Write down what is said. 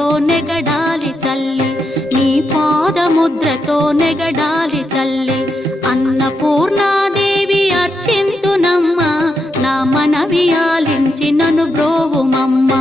పాదముద్రతో నెగడాలి తల్లి, నీ పాదముద్రతో నెగడాలి తల్లి. అన్నపూర్ణాదేవి అర్చింతునమ్మ, నా మనవి ఆలించి నన్ను బ్రోవుమమ్మా.